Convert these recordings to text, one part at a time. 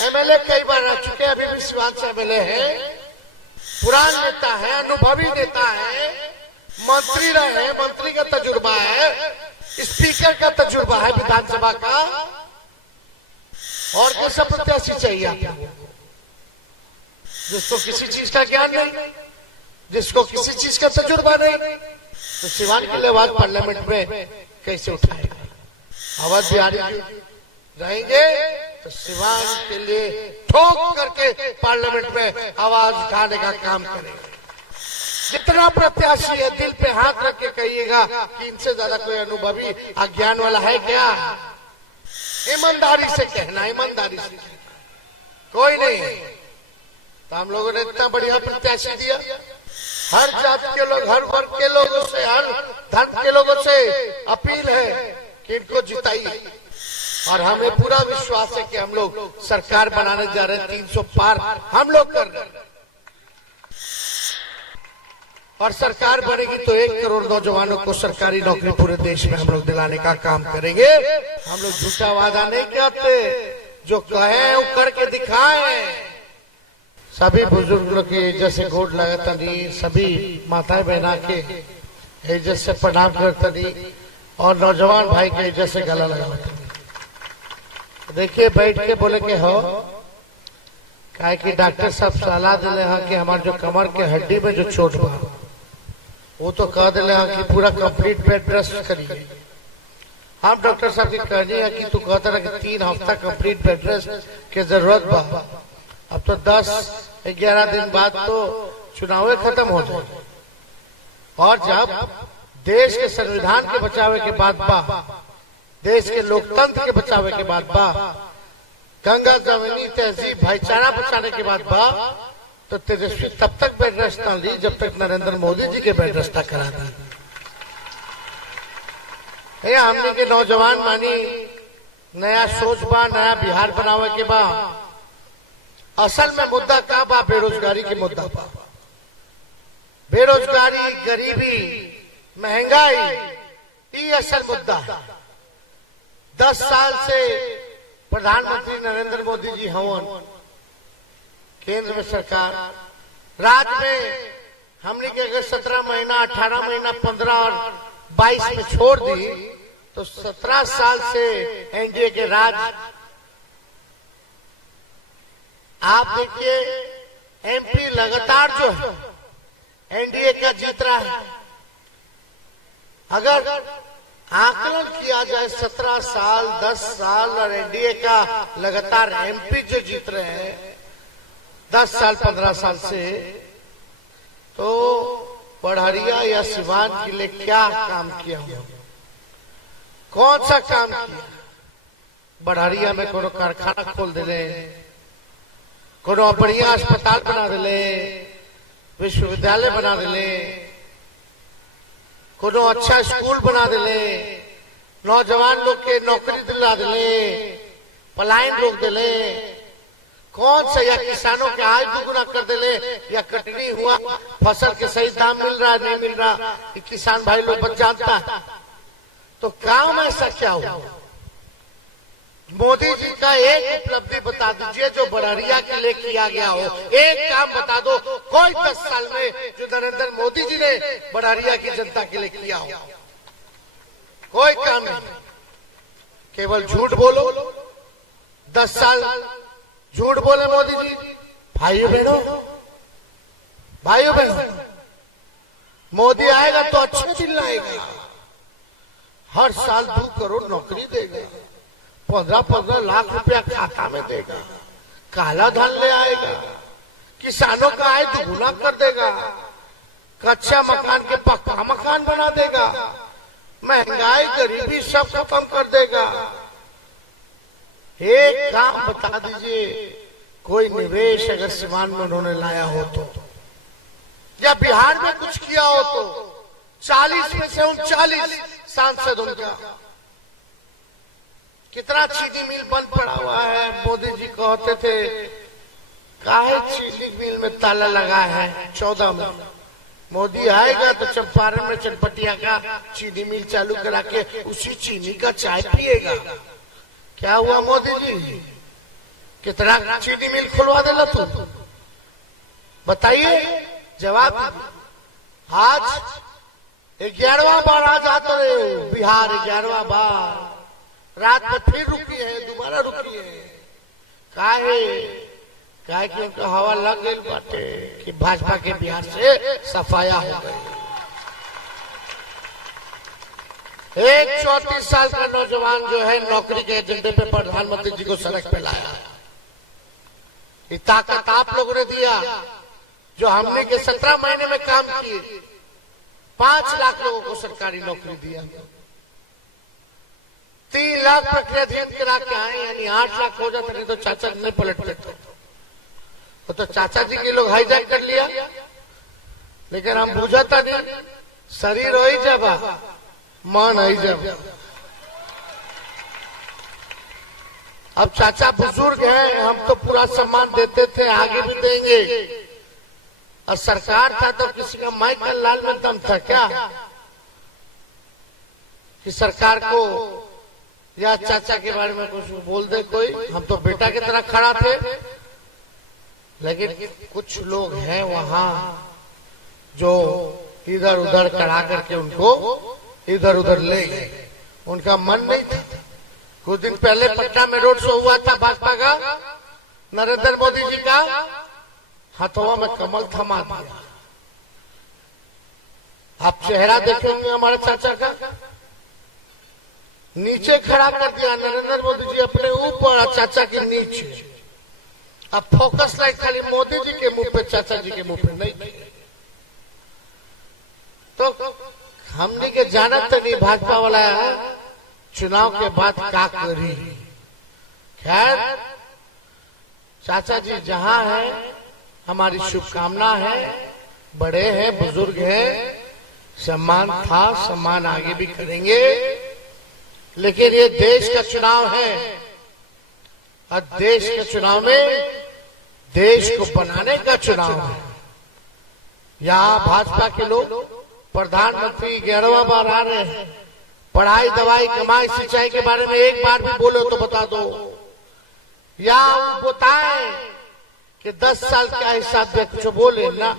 MLA कई बार रह चुके, अभी भी सिवान से एमएलए है, पुरान नेता है, अनुभवी नेता है, मंत्री रहे, मंत्री का तजुर्बा है, स्पीकर का तजुर्बा है विधानसभा का। और कैसा प्रत्याशी चाहिए आपको जिसको किसी चीज का ज्ञान नहीं, जिसको किसी चीज का तजुर्बा नहीं, तो सिवान के लिए आवाज पार्लियामेंट में कैसे उठाएगा? आवाज बिहारी रहेंगे तो सिवान के लिए ठोक करके पार्लियामेंट में आवाज उठाने का काम करेगा। जितना प्रत्याशी है दिल पे हाथ रख के कहिएगा कि इनसे ज्यादा कोई अनुभवी अज्ञान वाला है क्या? ईमानदारी से कहना, ईमानदारी से कोई नहीं है। तो हम लोगों ने इतना बढ़िया प्रत्याशी दिया, हर जात के लोग, हर वर्ग के लोगों से, हर धर्म के लोगों से अपील है कि इनको जिताइए। और हमें पूरा विश्वास है कि हम लोग सरकार बनाने जा रहे हैं, 300 पार हम लोग कर रहे हैं। और सरकार बनेगी तो 1 करोड़ नौजवानों को सरकारी नौकरी पूरे देश में हम लोग दिलाने का काम करेंगे। हम लोग झूठा वादा नहीं करते, जो कहें वो करके दिखाएं। सभी बुजुर्ग लोग की इज्जत से गोड लगाता नहीं, सभी माताएं बहना के इज्जत से प्रणाम करता नहीं, और नौजवान भाई के इज्जत से गला लगाता नहीं। देखिए बैठ के बोले के हो काहे कि डॉक्टर साहब सलाह दिले हैं कि हमारे जो कमर के हड्डी में जो चोट बा वो तो कह दिले हैं कि पूरा कंप्लीट बेड रेस्ट करिए। हम डॉक्टर साहब की कहनी है कि तू कहता रहा कि 3 हफ्ता कंप्लीट बेड रेस्ट की जरूरत बा। अब तो 10-11 दिन बाद तो चुनाव खत्म हो जाए, और जब देश के संविधान के बचावे के बाद बा, देश के लोकतंत्र के बचावे के बाद बा, गंगा जमीनी तहजीब भाईचारा बचाने के बाद बा, तो तेजस्वी तब तक बेड रेस्ट न ली जब तक नरेंद्र मोदी जी के बेड रेस्ट करा दी। हमने के नौजवान मानी नया सोच बा, नया बिहार बनावे के बा। असल में मुद्दा का बा? बेरोजगारी के मुद्दा बा। बेरोजगारी, गरीबी, महंगाई, ये असल मुद्दा है। 10 साल से प्रधानमंत्री नरेंद्र मोदी जी हवन, केंद्र में सरकार, राज्य में हमने के अगर 17 महीना, 18 महीना, 15 और 22 में छोड़ दी तो 17 साल से एनडीए के राज। आप देखिए एमपी लगातार जो है एनडीए का जीत रहा है। अगर आकलन किया जाए 17 साल, 10 साल और एनडीए का लगातार एमपी जो जीत रहे हैं 10 साल, 15 साल से, तो बढ़हरिया या सिवान के लिए क्या काम किया हुआ? कौन सा काम किया? बढ़हरिया में कोनो कारखाना खोल दिले, कोनो बढ़िया अस्पताल बना दिले, विश्वविद्यालय बना दिले, कोनो अच्छा स्कूल बना दिले, नौजवान लोग के नौकरी दिला दिले, पलायन रोक दिले। कौन सा? या किसानों के आय दुगुना कर दिले, या कटनी हुआ फसल के सही दाम मिल रहा है नहीं मिल रहा, ये किसान भाई लोग बच जानता है। तो काम ऐसा क्या हुआ? मोदी जी का एक उपलब्धि बता दीजिए जो बढ़हरिया के लिए किया गया हो। एक काम बता दो कोई 10 साल में जो नरेंद्र मोदी जी ने बढ़हरिया की जनता के लिए किया हो। कोई काम नहीं, केवल झूठ बोलो। 10 साल झूठ बोले मोदी जी। भाइयों बहनों, भाइयों बहनों, मोदी आएगा तो अच्छे दिन लाएगा। हर साल 2 करोड़ नौकरी देगा, 15-15 लाख रुपया खाता में देगा, काला धन ले आएगा, किसानों का आय दुगुना कर देगा, कच्चा मकान के पक्का मकान बना देगा, महंगाई, गरीबी सब खत्म कर देगा। एक काम बता दीजिए, कोई निवेश अगर सीमान में उन्होंने लाया हो तो, या बिहार में कुछ किया हो तो। 40 में से 39 सांसद उनका। कितना चीनी मिल बंद पड़ा हुआ है। मोदी जी कहते थे काहे चीनी मिल में ताला लगा है 14 में। मोदी आएगा तो चंपारण में चनपटिया का चीनी मिल चालू करा के उसी चीनी का चाय पिएगा। क्या हुआ मोदी जी? कितना चीनी मिल खुलवा देला तू? बताइए जवाब। आज 11वां बार आज आते रहे बिहार, 11वां बार रात में फिर रुकी है, दोबारा रुकी है। काहे कि उनका हवा लग गई बाटे कि भाजपा के बिहार से सफाया हो गई। एक 34 साल का नौजवान जो है नौकरी के एजेंडे पे प्रधानमंत्री जी को सड़क पे लाया। ये ताकत आप लोगों ने दिया जो हमने के 17 महीने में काम किए। 5 लाख लोगों को सरकारी नौकरी दिया। 3 लाख प्रक्रियाधीन करा के आए, यानी 8 लाख हो जाता, नहीं तो चाचा जी नहीं पलटते। तो चाचा जी के लोग हाईजैक कर लिया, लेकिन हम बुझाता नहीं। शरीर हो ही जब मन आई जब। अब चाचा बुजुर्ग हैं, हम तो पूरा सम्मान देते थे, आगे भी देंगे। और सरकार था तो किसी का माइकल लाल में दम था क्या कि सरकार को या चाचा के बारे में कुछ बोल दे कोई? हम तो बेटा की तरह खड़ा थे। लेकिन कुछ लोग हैं वहां जो इधर उधर करा करके उनको इधर उधर ले गए। उनका मन नहीं था। कुछ दिन पहले पटना में रोड शो हुआ था भाजपा का, नरेंद्र मोदी जी का, हाथों में कमल थमा दिया। आप चेहरा देखेंगे हमारे चाचा का, नीचे खड़ा कर दिया नरेंद्र मोदी जी अपने ऊपर और चाचा के नीचे। अब फोकस लाइट खाली मोदी जी के मुंह पे, चाचा जी के मुंह पे नहीं। तो हमने के जानत नहीं भाजपा वाला चुनाव के बाद क्या करी। खैर चाचा जी जहां है हमारी शुभकामना है। बड़े हैं, बुजुर्ग हैं, सम्मान था, सम्मान आगे भी करेंगे। लेकिन ये देश का चुनाव है और देश के चुनाव में देश को बनाने का चुनाव है। यहाँ भाजपा के लोग प्रधानमंत्री 11वां बार आ रहे हैं। पढ़ाई, दवाई, कमाई, सिंचाई के बारे में एक बार भी बोलो तो बता दो, या बताएं कि 10 साल क्या हिसाब दे, कुछ बोले ना,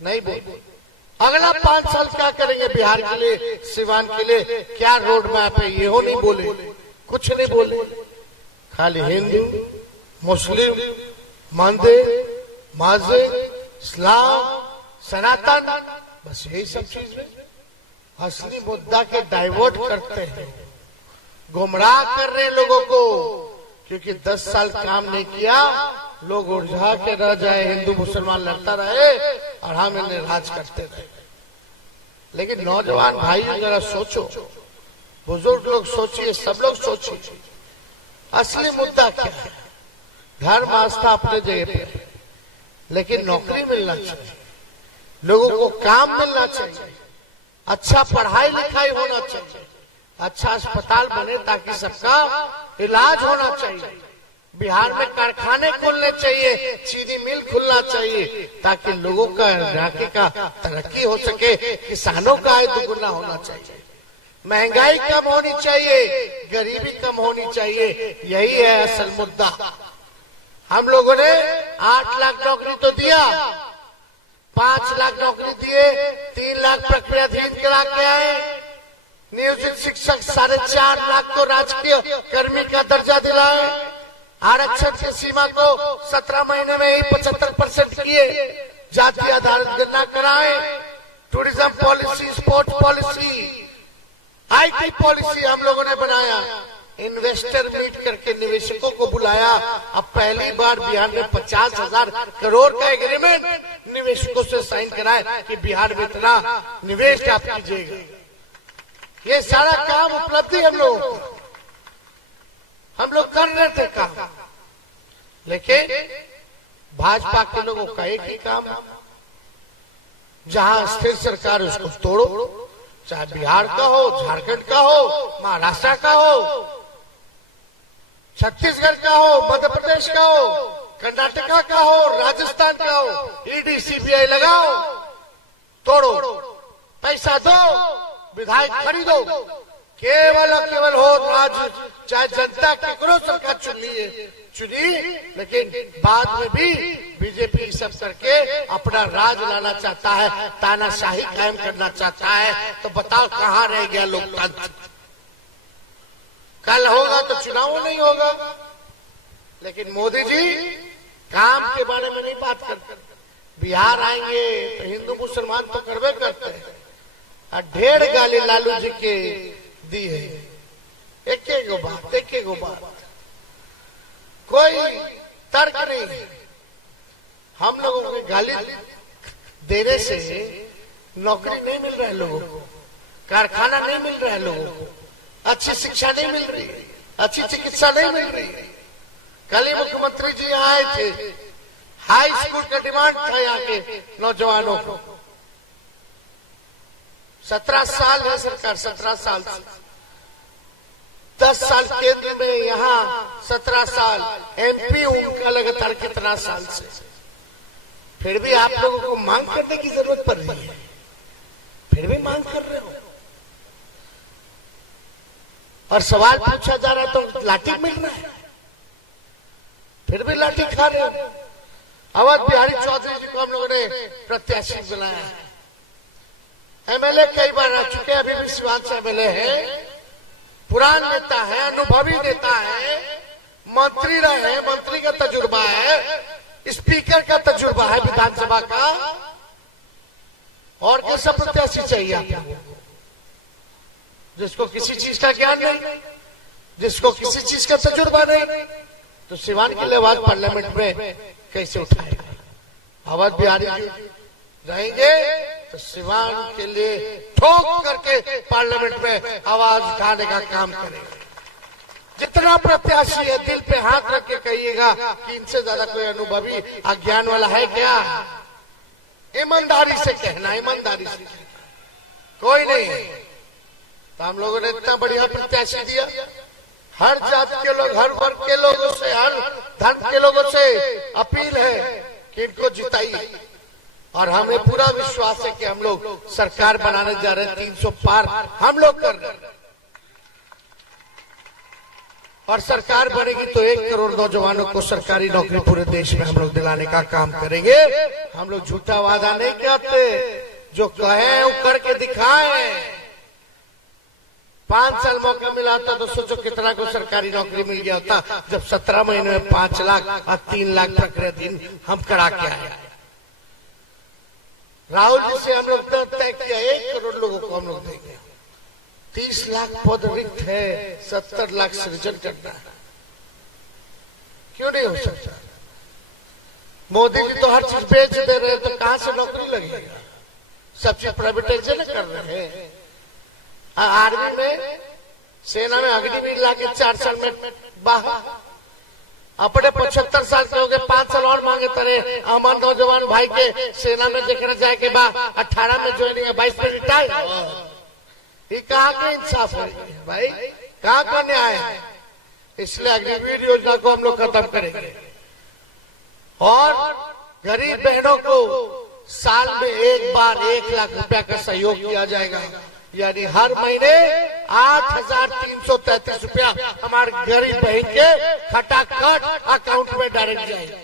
नहीं बोले। अगला 5 साल क्या करेंगे बिहार के लिए, सिवान के लिए, क्या रोड मैप है, ये हो नहीं बोले, कुछ नहीं बोले। खाली हिंदू, मुस्लिम, मंदिर, मस्जिद, इस्लाम, सनातन, बस यही सब चीजें असली मुद्दा के डाइवर्ट करते हैं, गुमराह कर रहे हैं लोगों को। क्योंकि 10 साल काम नहीं किया, लोग उलझा के रह जाए, हिंदू मुसलमान लड़ता रहे और हम इन्हें राज करते रहे। लेकिन नौजवान भाई जरा सोचो, बुजुर्ग लोग सोचिए, सब लोग सोचिए, असली मुद्दा क्या है। धर्म आस्था अपने जगह पे, लेकिन नौकरी मिलना चाहिए, लोगों को काम मिलना चाहिए, अच्छा पढ़ाई लिखाई होना चाहिए, अच्छा अस्पताल बने ताकि सबका इलाज होना चाहिए। बिहार में कारखाने खुलने चाहिए, चीनी मिल खुलना चाहिए ताकि लोगों का इलाके का तरक्की हो सके, किसानों का आय दुगुना होना चाहिए, महंगाई कम होनी चाहिए, गरीबी कम होनी चाहिए। यही है असल मुद्दा। हम लोगों ने 8 लाख नौकरी तो दिया, 5 लाख नौकरी दिए, 3 लाख प्रक्रियाधीन करा के आए, नियोजित शिक्षक 4.5 लाख को राजकीय कर्मी का दर्जा दिलाए, आरक्षण की सीमा को 17 महीने में ही 75% किए, जाति आधारित गणना कराए, tourism policy, sports policy, IT policy हम लोगों ने बनाया, इन्वेस्टर मीट करके निवेशकों को बुलाया। अब पहली बार बिहार में 50,000 करोड़ का एग्रीमेंट निवेशकों से साइन कराए कि बिहार में इतना निवेश आप कीजिएगा। ये सारा काम उपलब्धि हम लोग कर रहे थे काम। लेकिन भाजपा के लोगों का एक ही काम, जहां स्थिर सरकार उसको तोड़ो, चाहे बिहार का हो, झारखंड का हो, महाराष्ट्र का हो, छत्तीसगढ़ का हो, मध्य प्रदेश का हो, कर्नाटका का हो, राजस्थान का हो, ईडी सीबीआई लगाओ, तोड़ो, पैसा दो, विधायक खरीदो, केवल और केवल हो आज चाहे जनता केकरो सरकार चुनी, लेकिन बाद में भी बीजेपी सब करके अपना राज लाना चाहता है, तानाशाही कायम करना चाहता है। तो बताओ कहाँ रह गया लोकतंत्र? कल होगा तो चुनाव नहीं होगा, लेकिन मोदी जी काम के बारे में नहीं बात करते। बिहार आएंगे तो हिंदू मुसलमान तो करवे करते हैं, और ढेर गाली लालू जी के दी है। एक एक बात, कोई तर्क नहीं है। हम लोगों को गाली देने से नौकरी नहीं मिल रहा है लोगों को, कारखाना नहीं मिल रहा है लोगों को, अच्छी शिक्षा नहीं मिल रही, अच्छी चिकित्सा नहीं मिल रही। कल ही मुख्यमंत्री जी यहाँ आए थे, हाई स्कूल का डिमांड था यहाँ के नौजवानों को। 17 साल है सरकार, 17 साल से 10 साल केंद्र में, यहाँ 17 साल एमपी उनका लगातार कितना साल से। फिर भी आप लोगों को मांग करने की जरूरत पड़ रही है, फिर भी मांग कर रहे हो। और सवाल पूछा जा रहा है तो लाठी मिल रहा है, फिर भी लाठी खा रहे हो। अवध बिहारी चौधरी जी को हम लोगों ने प्रत्याशी बनाया है, एमएलए कई बार आ चुके हैं, अभी भी सिवान से एमएलए है, पुरान नेता है, अनुभवी नेता है, मंत्री रहे, मंत्री का तजुर्बा है, स्पीकर का तजुर्बा है विधानसभा का। और कैसा प्रत्याशी चाहिए आपको? जिसको किसी चीज का ज्ञान नहीं, जिसको किसी चीज का तजुर्बा नहीं, तो सिवान के लिए आवाज पार्लियामेंट में कैसे उठाएगा? अवध बिहारी जी रहेंगे तो सिवान के लिए ठोक करके पार्लियामेंट में आवाज उठाने का काम करेंगे। जितना प्रत्याशी है दिल पे हाथ रख के कहिएगा कि इनसे ज्यादा कोई अनुभवी अज्ञान वाला है क्या? ईमानदारी से कहना, ईमानदारी से कोई नहीं है। तो हम लोगों ने इतना बढ़िया प्रत्याशी दिया, हर जात के लोग, हर वर्ग के लोगों से, हर धर्म के लोगों से अपील है कि इनको जिताइए। और हमें पूरा विश्वास है कि हम लोग सरकार बनाने जा रहे हैं, 300 पार हम लोग कर रहे हैं। और सरकार बनेगी तो 1 करोड़ नौजवानों को सरकारी नौकरी पूरे देश में हम लोग दिलाने का काम करेंगे। हम लोग झूठा वादा नहीं करते, जो कहें वो करके दिखाएं। 5 साल मौका मिला था तो सोचो कितना को सरकारी नौकरी मिल गया था, जब 17 महीने में 5 लाख और 3 लाख प्रक्रिया दिन हम करा के आए। राहुल जी से हम लोग तय किया 1 करोड़ लोगों को हम लोग देंगे। 30 लाख पद रिक्त है, 70 लाख सृजन करना है। क्यों नहीं हो सकता? मोदी जी तो हर चीज बेच दे रहे हैं, तो कहां से नौकरी लगेगा? सब चीज प्राइवेटाइजेशन कर रहे हैं। आर्मी में, सेना में अग्निवीर लाके 4 साल में बाहर, अपने 75 साल के हो गए, 5 साल और मांगे तरे। हमारे नौजवान भाई के सेना में देखने जाए के बाद 18 में ज्वाइनिंग है, 22 में रिटायर। ये कहाँ का इंसाफ है भाई? कहाँ का न्याय है? इसलिए अग्निवीर योजना को हम लोग खत्म करेंगे और गरीब बहनों को साल में एक बार 1 लाख रुपया का सहयोग किया जाएगा। यानी हर महीने 8,333 रुपया हमारे गरीब बहन के खटाखट अकाउंट में डायरेक्ट जाएगा।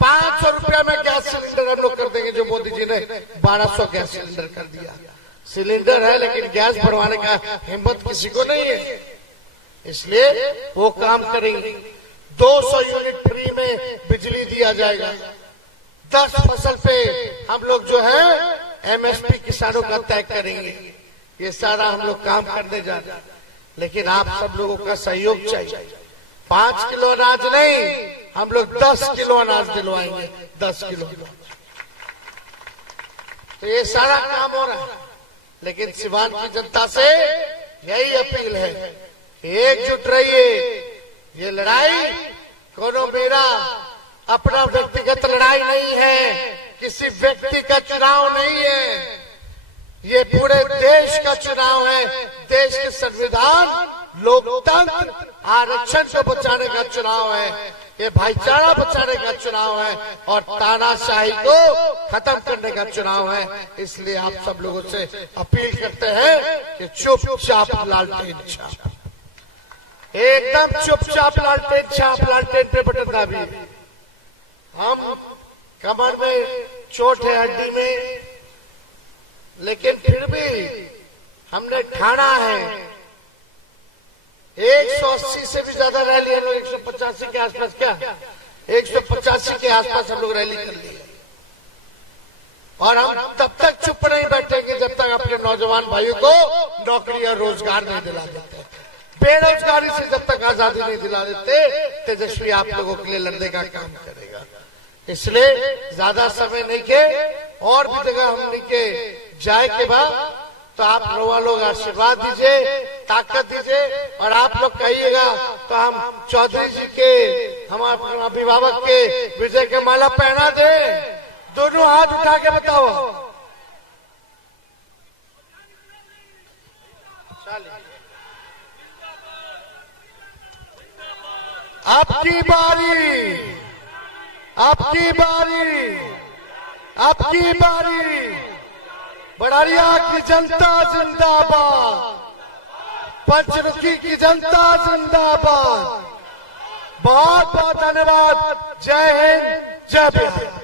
500 रुपया में गैस सिलेंडर हम लोग कर देंगे, जो मोदी जी ने 1200 गैस सिलेंडर कर दिया। सिलेंडर है लेकिन गैस भरवाने का हिम्मत किसी को नहीं है, इसलिए वो काम करेंगे। 200 यूनिट फ्री में बिजली दिया जाएगा। 10 फसल पे हम लोग जो है एमएसपी किसानों का तय करेंगे। ये सारा हम लोग काम करने जा रहे हैं, लेकिन आप सब लोगों का सहयोग चाहिए। 5 किलो अनाज नहीं, हम लोग 10 किलो अनाज दिलवाएंगे, 10 किलो। तो ये सारा काम हो रहा है, लेकिन सिवान की जनता से यही अपील है कि एकजुट रहिए। ये लड़ाई कोनो मेरा अपना व्यक्तिगत लड़ाई नहीं है, किसी व्यक्ति का चुनाव नहीं है, ये पूरे देश का चुनाव है। देश के संविधान लोकतंत्र आरक्षण को बचाने का चुनाव है, ये भाईचारा बचाने का चुनाव है और तानाशाही को खत्म करने का चुनाव है। इसलिए आप सब लोगों से अपील करते हैं कि चुपचाप लालटेन छाप, एकदम चुपचाप लालटेन छाप, लालटेन पे बटन दाबिए। हम कमर में चोट है, हड्डी में, लेकिन फिर भी हमने ठाना है 180 से भी ज्यादा रैली है, 185 के आसपास, क्या 185 के आसपास हम लोग रैली कर लिए और हम तब तक चुप नहीं बैठेंगे जब तक अपने नौजवान भाइयों को नौकरी और रोजगार नहीं दिला देते, बेरोजगारी से जब तक आजादी नहीं दिला देते। तेजस्वी आप लोगों के लिए लड़ने का काम करेगा। इसलिए ज्यादा समय नहीं के और भी जगह हमने के जाए के बाद तो आप लोग आशीर्वाद दीजिए, ताकत दीजिए और आप लोग कहिएगा तो हम चौधरी जी के, हमारे अभिभावक के विजय के माला पहना दे। दोनों हाथ उठा के बताओ। आपकी बारी, आपकी बारी, आपकी बारी। बड़ारिया की जनता जिंदाबाद, पंचमुखी की जनता जिंदाबाद। बहुत बहुत धन्यवाद। जय हिंद, जय बिहार।